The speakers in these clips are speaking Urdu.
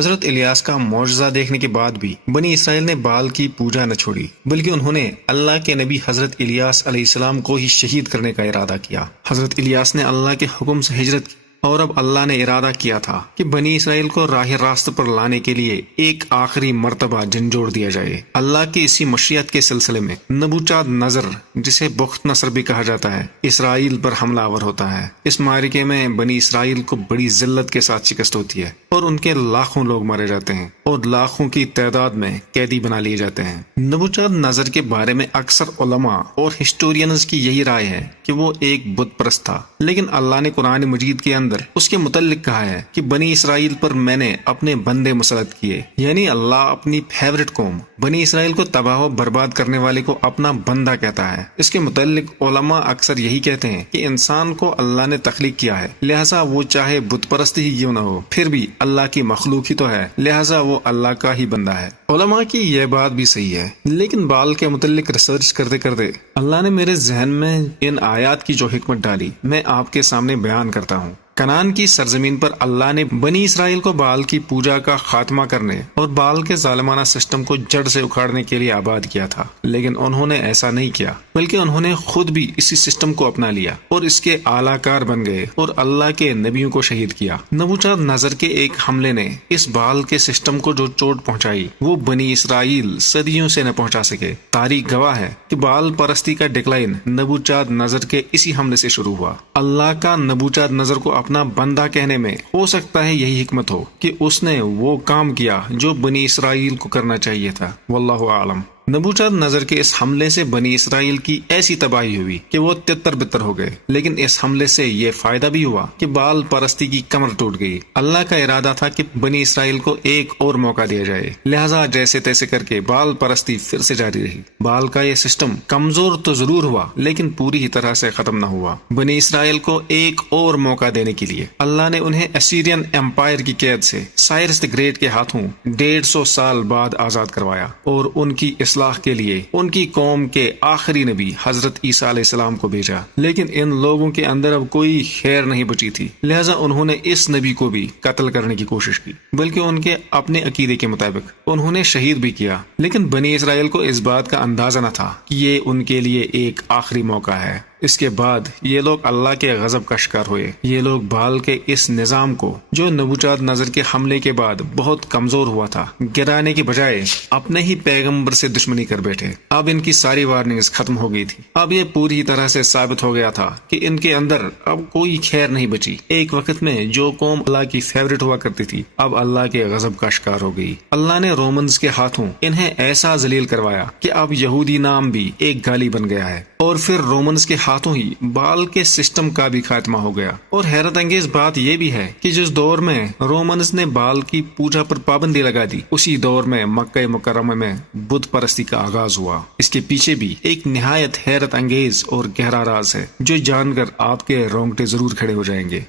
حضرت الیاس کا معجزہ دیکھنے کے بعد بھی بنی اسرائیل نے بال کی پوجا نہ چھوڑی، بلکہ انہوں نے اللہ کے نبی حضرت الیاس علیہ السلام کو ہی شہید کرنے کا ارادہ کیا۔ حضرت الیاس نے اللہ کے حکم سے ہجرت کی، اور اب اللہ نے ارادہ کیا تھا کہ بنی اسرائیل کو راہ راست پر لانے کے لیے ایک آخری مرتبہ جھنجھوڑ دیا جائے۔ اللہ کی اسی مشیت کے سلسلے میں نبوچاد نظر، جسے بخت نصر بھی کہا جاتا ہے، اسرائیل پر حملہ آور ہوتا ہے۔ اس معرکے میں بنی اسرائیل کو بڑی ذلت کے ساتھ شکست ہوتی ہے، اور ان کے لاکھوں لوگ مارے جاتے ہیں اور لاکھوں کی تعداد میں قیدی بنا لیے جاتے ہیں۔ نبوچاد نظر کے بارے میں اکثر علماء اور ہسٹورینز کی یہی رائے ہے کہ وہ ایک بت پرست تھا، لیکن اللہ نے قرآن مجید کے اندر اس کے متعلق کہا ہے کہ بنی اسرائیل پر میں نے اپنے بندے مسلط کیے، یعنی اللہ اپنی فیورٹ قوم بنی اسرائیل کو تباہ و برباد کرنے والے کو اپنا بندہ کہتا ہے۔ اس کے متعلق علماء اکثر یہی کہتے ہیں کہ انسان کو اللہ نے تخلیق کیا ہے، لہٰذا وہ چاہے بت پرست ہی کیوں نہ ہو، پھر بھی اللہ کی مخلوق ہی تو ہے، لہٰذا وہ اللہ کا ہی بندہ ہے۔ علماء کی یہ بات بھی صحیح ہے، لیکن بال کے متعلق ریسرچ کرتے کرتے اللہ نے میرے ذہن میں ان آیات کی جو حکمت ڈالی، میں آپ کے سامنے بیان کرتا ہوں۔ کنعان کی سرزمین پر اللہ نے بنی اسرائیل کو بال کی پوجا کا خاتمہ کرنے اور بال کے ظالمانہ سسٹم کو جڑ سے اکھاڑنے کے لیے آباد کیا تھا، لیکن انہوں نے ایسا نہیں کیا، بلکہ انہوں نے خود بھی اسی سسٹم کو اپنا لیا اور اس کے اعلی کار بن گئے اور اللہ کے نبیوں کو شہید کیا۔ نبوچاد نظر کے ایک حملے نے اس بال کے سسٹم کو جو چوٹ پہنچائی، وہ بنی اسرائیل صدیوں سے نہ پہنچا سکے۔ تاریخ گواہ ہے کہ بال پرستی کا ڈکلائن نبوچاد نظر کے اسی حملے سے شروع ہوا۔ اللہ کا نبوچاد نظر کو اپنا بندہ کہنے میں ہو سکتا ہے یہی حکمت ہو کہ اس نے وہ کام کیا جو بنی اسرائیل کو کرنا چاہیے تھا۔ واللہ اعلم۔ نبوچاد نظر کے اس حملے سے بنی اسرائیل کی ایسی تباہی ہوئی کہ وہ تتر بتر ہو گئے، لیکن اس حملے سے یہ فائدہ بھی ہوا کہ بال پرستی کی کمر ٹوٹ گئی۔ اللہ کا ارادہ تھا کہ بنی اسرائیل کو ایک اور موقع دیا جائے، لہٰذا جیسے تیسے کر کے بال پرستی پھر سے جاری رہی۔ بال کا یہ سسٹم کمزور تو ضرور ہوا، لیکن پوری طرح سے ختم نہ ہوا۔ بنی اسرائیل کو ایک اور موقع دینے کے لیے اللہ نے انہیں اسیرین ایمپائر کی قید سے سائرس دی گریٹ کے ہاتھوں 150 سال بعد آزاد کروایا، اور ان کی اصلاح کے لیے ان کی قوم کے آخری نبی حضرت عیسیٰ علیہ السلام کو بھیجا۔ لیکن ان لوگوں کے اندر اب کوئی خیر نہیں بچی تھی، لہٰذا انہوں نے اس نبی کو بھی قتل کرنے کی کوشش کی، بلکہ ان کے اپنے عقیدے کے مطابق انہوں نے شہید بھی کیا۔ لیکن بنی اسرائیل کو اس بات کا اندازہ نہ تھا کہ یہ ان کے لیے ایک آخری موقع ہے۔ اس کے بعد یہ لوگ اللہ کے غضب کا شکار ہوئے۔ یہ لوگ بال کے اس نظام کو جو نبوچاد نظر کے حملے کے بعد بہت کمزور ہوا تھا، گرانے کی بجائے اپنے ہی پیغمبر سے دشمنی کر بیٹھے۔ اب ان کی ساری وارننگز ختم ہو گئی تھی۔ اب یہ پوری طرح سے ثابت ہو گیا تھا کہ ان کے اندر اب کوئی خیر نہیں بچی۔ ایک وقت میں جو قوم اللہ کی فیورٹ ہوا کرتی تھی، اب اللہ کے غضب کا شکار ہو گئی۔ اللہ نے رومنز کے ہاتھوں انہیں ایسا ذلیل کروایا کہ اب یہودی نام بھی ایک گالی بن گیا ہے، اور پھر رومنز کے ہاتھوں ہی بال کے سسٹم کا بھی خاتمہ ہو گیا۔ اور حیرت انگیز بات یہ بھی ہے کہ جس دور میں رومنز نے بال کی پوجا پر پابندی لگا دی، اسی دور میں مکہ مکرمہ میں بت پرستی کا آغاز ہوا۔ اس کے پیچھے بھی ایک نہایت حیرت انگیز اور گہرا راز ہے، جو جان کر آپ کے رونگٹے ضرور کھڑے ہو جائیں گے۔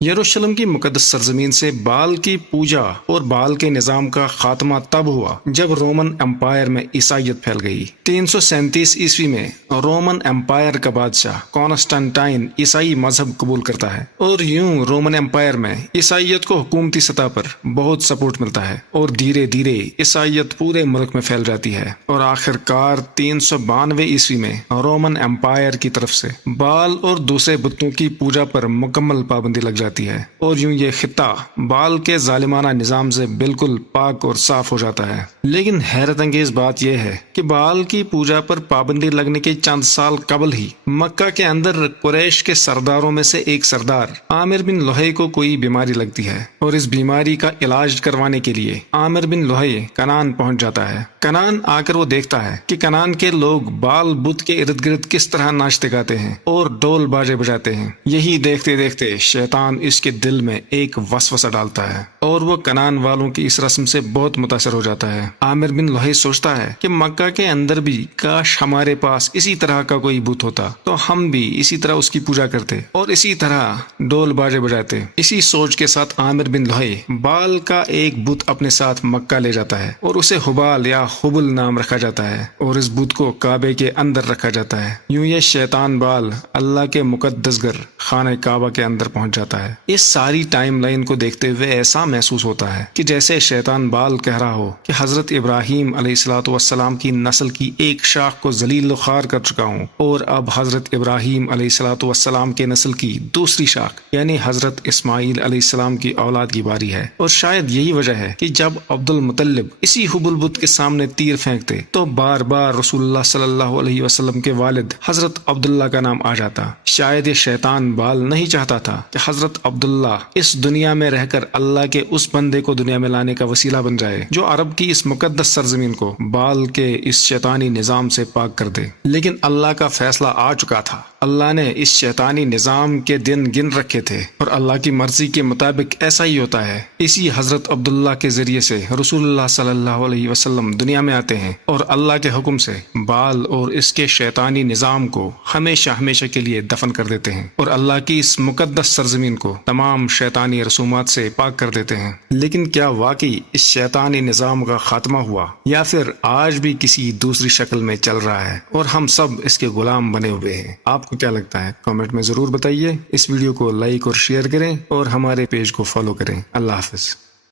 یروشلم کی مقدس سرزمین سے بال کی پوجا اور بال کے نظام کا خاتمہ تب ہوا جب رومن امپائر میں عیسائیت پھیل گئی۔ 337 عیسوی میں رومن امپائر کا بادشاہ کانسٹنٹائن عیسائی مذہب قبول کرتا ہے، اور یوں رومن امپائر میں عیسائیت کو حکومتی سطح پر بہت سپورٹ ملتا ہے، اور دھیرے دھیرے عیسائیت پورے ملک میں پھیل جاتی ہے، اور آخر کار 392 عیسوی میں رومن امپائر کی طرف سے بال اور دوسرے بتوں کی پوجا پر مکمل پابندی لگ جاتی ہے، اور یوں یہ خطہ بال کے ظالمانہ نظام سے بالکل پاک اور صاف ہو جاتا ہے۔ لیکن حیرت انگیز بات یہ ہے کہ بال کی پوجا پر پابندی لگنے کے چند سال قبل ہی مکہ کے اندر قریش کے سرداروں میں سے ایک سردار عامر بن لوہی کو کوئی بیماری لگتی ہے، اور اس بیماری کا علاج کروانے کے لیے عامر بن لوہی کنعان پہنچ جاتا ہے۔ کنعان آ کر وہ دیکھتا ہے کہ کنعان کے لوگ بال بت کے ارد گرد کس طرح ناچتے گاتے ہیں اور ڈول باجے بجاتے ہیں۔ یہی دیکھتے دیکھتے شیطان اس کے دل میں ایک وسوسہ ڈالتا ہے، اور وہ کنعان والوں کی اس رسم سے بہت متاثر ہو جاتا ہے۔ عامر بن لوہی سوچتا ہے کہ مکہ کے اندر بھی کاش ہمارے پاس اسی طرح کا کوئی بت ہوتا تو ہم بھی اسی طرح اس کی پوجا کرتے اور اسی طرح ڈول باجے بجاتے۔ اسی سوچ کے ساتھ عامر بن لوہی بال کا ایک بت اپنے ساتھ مکہ لے جاتا ہے، اور اسے حبال یا حبل نام رکھا جاتا ہے، اور اس بت کو کعبے کے اندر رکھا جاتا ہے۔ یوں یہ شیطان بال اللہ کے مقدس گھر خانہ کعبہ کے اندر پہنچ جاتا ہے۔ ہے۔ اس ساری ٹائم لائن کو دیکھتے ہوئے ایسا محسوس ہوتا ہے کہ جیسے شیطان بال کہہ رہا ہو کہ حضرت ابراہیم علیہ الصلوۃ والسلام کی نسل کی ایک شاخ کو ذلیل و خوار کر چکا ہوں، اور اب حضرت ابراہیم علیہ الصلوۃ والسلام کے نسل کی دوسری شاخ یعنی حضرت اسماعیل علیہ السلام کی اولاد کی باری ہے۔ اور شاید یہی وجہ ہے کہ جب عبد المطلب اسی حبل بت کے سامنے تیر پھینکتے تو بار بار رسول اللہ صلی اللہ علیہ وسلم کے والد حضرت عبداللہ کا نام آ جاتا۔ شاید یہ شیطان بال نہیں چاہتا تھا کہ حضرت عبداللہ اس دنیا میں رہ کر اللہ کے اس بندے کو دنیا میں لانے کا وسیلہ بن جائے جو عرب کی اس مقدس سرزمین کو بال کے اس شیطانی نظام سے پاک کر دے۔ لیکن اللہ کا فیصلہ آ چکا تھا۔ اللہ نے اس شیطانی نظام کے دن گن رکھے تھے اور اللہ کی مرضی کے مطابق ایسا ہی ہوتا ہے۔ اسی حضرت عبداللہ کے ذریعے سے رسول اللہ صلی اللہ علیہ وسلم دنیا میں آتے ہیں اور اللہ کے حکم سے بال اور اس کے شیطانی نظام کو ہمیشہ ہمیشہ کے لیے دفن کر دیتے ہیں اور اللہ کی اس مقدس سرزمین کو تمام شیطانی رسومات سے پاک کر دیتے ہیں۔ لیکن کیا واقعی اس شیطانی نظام کا خاتمہ ہوا یا پھر آج بھی کسی دوسری شکل میں چل رہا ہے اور ہم سب اس کے غلام بنے ہوئے ہیں؟ آپ کو کیا لگتا ہے؟ کامنٹ میں ضرور بتائیے۔ اس ویڈیو کو لائک اور شیئر کریں اور ہمارے پیج کو فالو کریں۔ اللہ حافظ۔